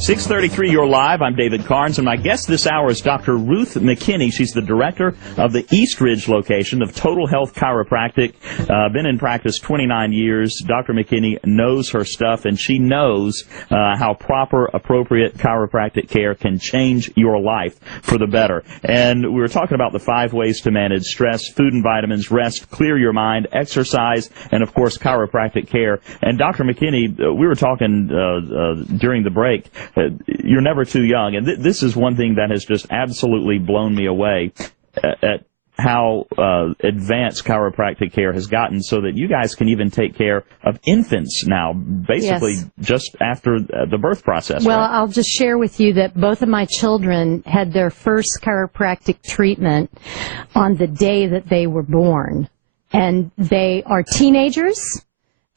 6:33, you're live. I'm David Carnes, and my guest this hour is Dr. Ruth McKinney. She's the director of the East Ridge location of Total Health Chiropractic. Been in practice 29 years. Dr. McKinney knows her stuff, and she knows how proper, appropriate chiropractic care can change your life for the better. And we were talking about the 5 ways to manage stress: food and vitamins, rest, clear your mind, exercise, and, of course, chiropractic care. And Dr. McKinney, we were talking during the break. You're never too young, and this is one thing that has just absolutely blown me away at how advanced chiropractic care has gotten, so that you guys can even take care of infants now, basically just after the birth process. Well, right? I'll just share with you that both of my children had their first chiropractic treatment on the day that they were born, and they are teenagers,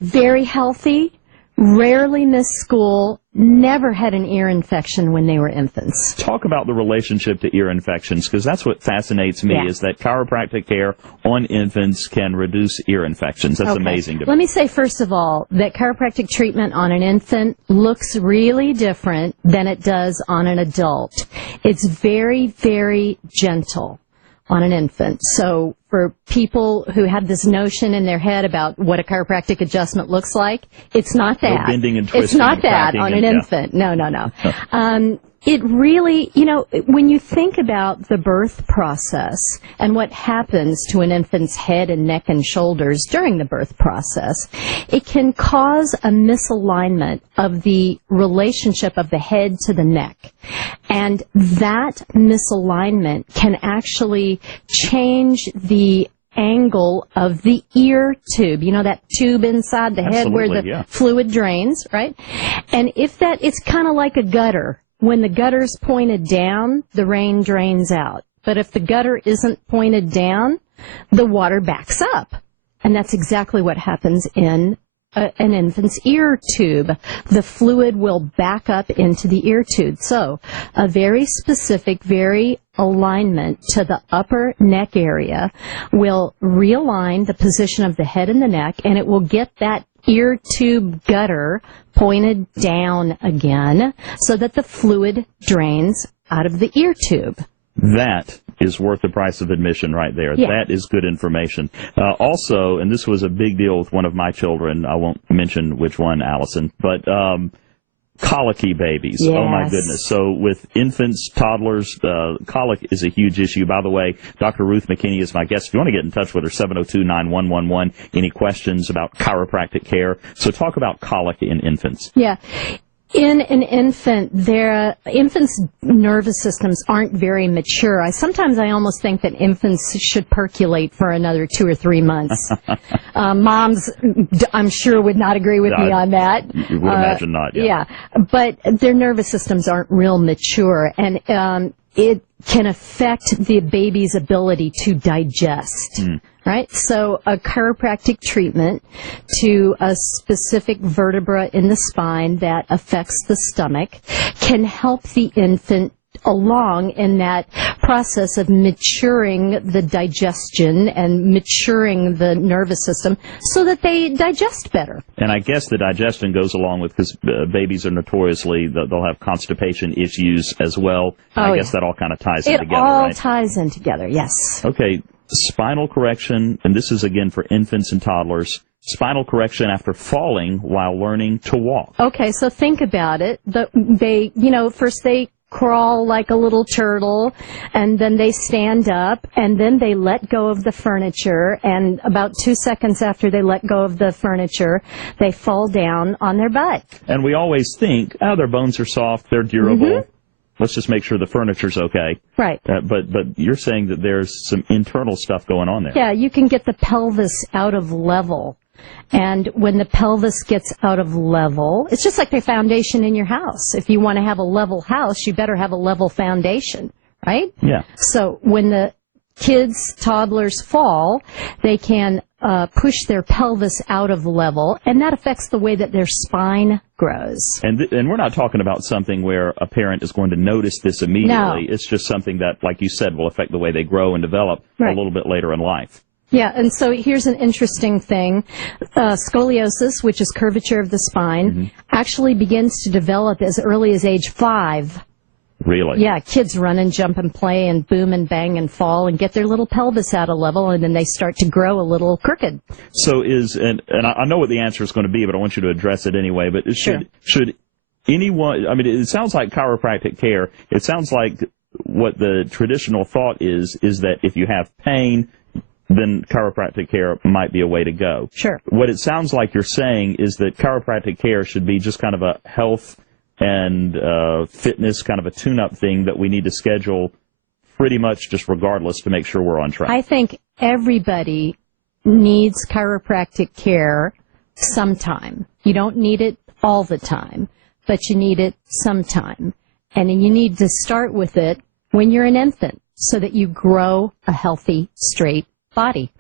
very healthy, rarely miss school, never had an ear infection when they were infants. Talk about the relationship to ear infections, because that's what fascinates me, is that chiropractic care on infants can reduce ear infections. That's amazing to me. Let me say, first of all, that chiropractic treatment on an infant looks really different than it does on an adult. It's very, very gentle on an infant. So for people who have this notion in their head about what a chiropractic adjustment looks like, it's not that. No bending and twisting. It's not that on an infant. No, no, no. It really, you know, when you think about the birth process and what happens to an infant's head and neck and shoulders during the birth process, it can cause a misalignment of the relationship of the head to the neck. And that misalignment can actually change the angle of the ear tube. You know, that tube inside the head where the fluid drains, right? And if that, it's kind of like a gutter. When the gutter's pointed down, the rain drains out. But if the gutter isn't pointed down, the water backs up. And that's exactly what happens in an infant's ear tube. The fluid will back up into the ear tube. So a very specific, very alignment to the upper neck area will realign the position of the head and the neck, and it will get that ear tube gutter pointed down again so that the fluid drains out of the ear tube. That is worth the price of admission right there. Yeah. That is good information. Also, and this was a big deal with one of my children, I won't mention which one, Allison, but colicky babies. Yes. Oh, my goodness. So with infants, toddlers, colic is a huge issue. By the way, Dr. Ruth McKinney is my guest. If you want to get in touch with her, 702-9111. Any questions about chiropractic care? So talk about colic in infants. Yeah. In an infant, infants' nervous systems aren't very mature. Sometimes I almost think that infants should percolate for another 2 or 3 months. Moms, I'm sure, would not agree with me on that. You would imagine not, yeah. But their nervous systems aren't real mature, and it can affect the baby's ability to digest. Right? So a chiropractic treatment to a specific vertebra in the spine that affects the stomach can help the infant along in that process of maturing the digestion and maturing the nervous system so that they digest better. And I guess the digestion goes along with, because babies are notoriously, they'll have constipation issues as well. I guess that all kind of ties in together, right? It all ties in together, yes. Okay. Spinal correction, and this is again for infants and toddlers, spinal correction after falling while learning to walk. Okay, so think about it. First they crawl like a little turtle, and then they stand up, and then they let go of the furniture, and about 2 seconds after they let go of the furniture, they fall down on their butt. And we always think, oh, their bones are soft, they're durable. Let's just make sure the furniture's okay. Right. But you're saying that there's some internal stuff going on there. Yeah, you can get the pelvis out of level. And when the pelvis gets out of level, it's just like the foundation in your house. If you want to have a level house, you better have a level foundation, right? Yeah. So when the kids, toddlers fall, they can push their pelvis out of level, and that affects the way that their spine grows. And we're not talking about something where a parent is going to notice this immediately. No. It's just something that, like you said, will affect the way they grow and develop a little bit later in life. Yeah, and so here's an interesting thing. Scoliosis, which is curvature of the spine, actually begins to develop as early as age 5. Really? Yeah, kids run and jump and play and boom and bang and fall and get their little pelvis out of level, and then they start to grow a little crooked. So and I know what the answer is going to be, but I want you to address it anyway. But should anyone, I mean, it sounds like chiropractic care, it sounds like what the traditional thought is that if you have pain, then chiropractic care might be a way to go. Sure. What it sounds like you're saying is that chiropractic care should be just kind of a health and fitness kind of a tune-up thing that we need to schedule pretty much just regardless to make sure we're on track. I think everybody needs chiropractic care sometime. You don't need it all the time, but you need it sometime. And you need to start with it when you're an infant so that you grow a healthy, straight body.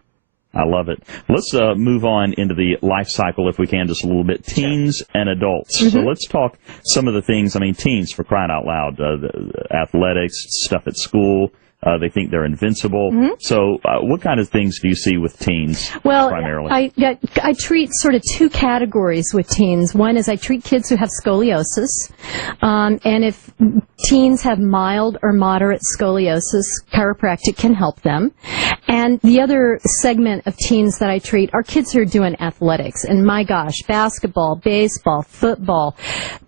I love it. Let's move on into the life cycle, if we can, just a little bit. Teens and adults. So let's talk some of the things. I mean, teens, for crying out loud, athletics, stuff at school. They think they're invincible. So what kind of things do you see with teens primarily? I treat sort of two categories with teens. One is I treat kids who have scoliosis. And if teens have mild or moderate scoliosis, chiropractic can help them. And the other segment of teens that I treat are kids who are doing athletics. And my gosh, basketball, baseball, football,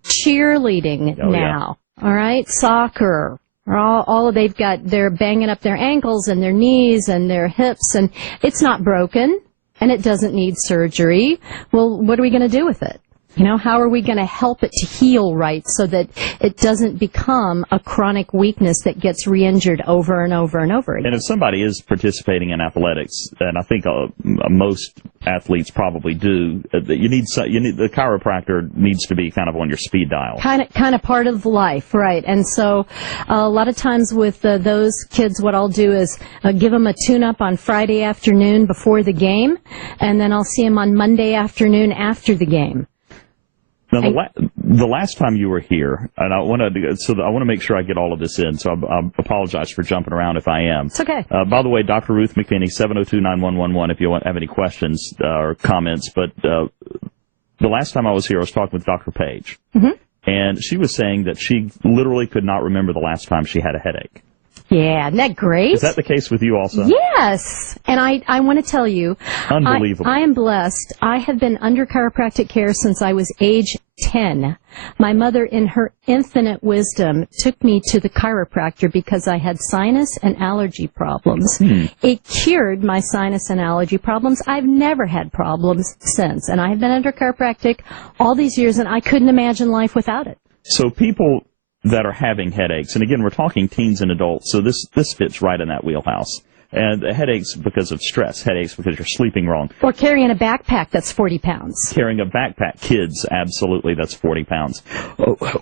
cheerleading now. All right, soccer. They're banging up their ankles and their knees and their hips, and it's not broken, and it doesn't need surgery. Well, what are we going to do with it? You know, how are we going to help it to heal right so that it doesn't become a chronic weakness that gets re-injured over and over and over again? And if somebody is participating in athletics, and I think most athletes probably do, the chiropractor needs to be kind of on your speed dial. Kind of part of life, right? And so a lot of times with those kids, what I'll do is give them a tune-up on Friday afternoon before the game, and then I'll see them on Monday afternoon after the game. Now, the last time you were here, and I want to make sure I get all of this in, so I apologize for jumping around if I am. It's okay. By the way, Dr. Ruth McKinney, 702-9111, if you have any questions or comments. But the last time I was here, I was talking with Dr. Page, and she was saying that she literally could not remember the last time she had a headache. Yeah, isn't that great? Is that the case with you also? Yes. And I want to tell you, unbelievable. I am blessed. I have been under chiropractic care since I was age 10. My mother, in her infinite wisdom, took me to the chiropractor because I had sinus and allergy problems. It cured my sinus and allergy problems. I've never had problems since. And I have been under chiropractic all these years, and I couldn't imagine life without it. So people that are having headaches, and again, we're talking teens and adults, so this fits right in that wheelhouse. And headaches because of stress, headaches because you're sleeping wrong. Or carrying a backpack that's 40 pounds. Carrying a backpack, kids, absolutely, that's 40 pounds.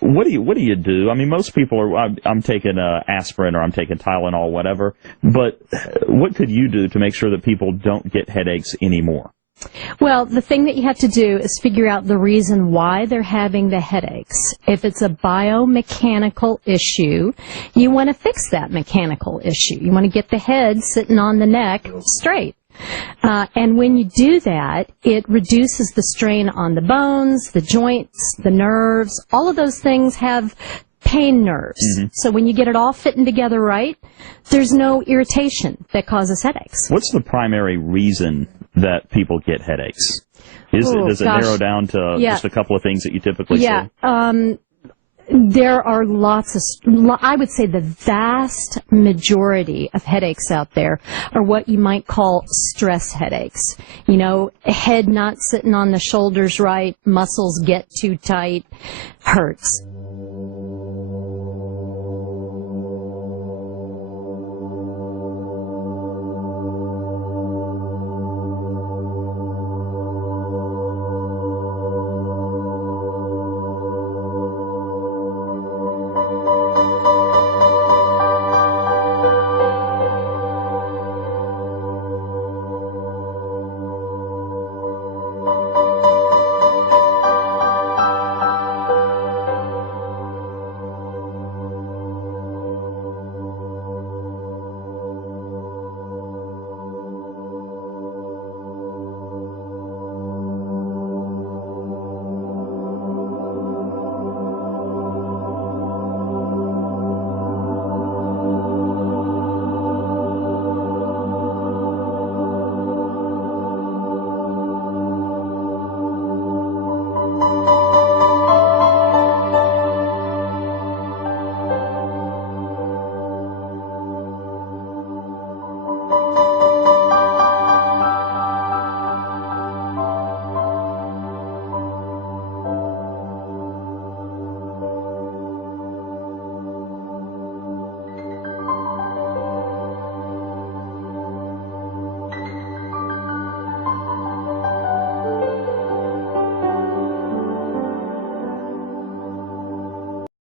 What do you do? I mean, most people are, I'm taking aspirin or I'm taking Tylenol, whatever, but what could you do to make sure that people don't get headaches anymore? Well, the thing that you have to do is figure out the reason why they're having the headaches. If it's a biomechanical issue, you want to fix that mechanical issue. You want to get the head sitting on the neck straight. And when you do that, it reduces the strain on the bones, the joints, the nerves. All of those things have pain nerves. So when you get it all fitting together right, there's no irritation that causes headaches. What's the primary reason that people get headaches? Does it narrow down to just a couple of things that you typically see? There are I would say the vast majority of headaches out there are what you might call stress headaches. You know, head not sitting on the shoulders right, muscles get too tight, hurts.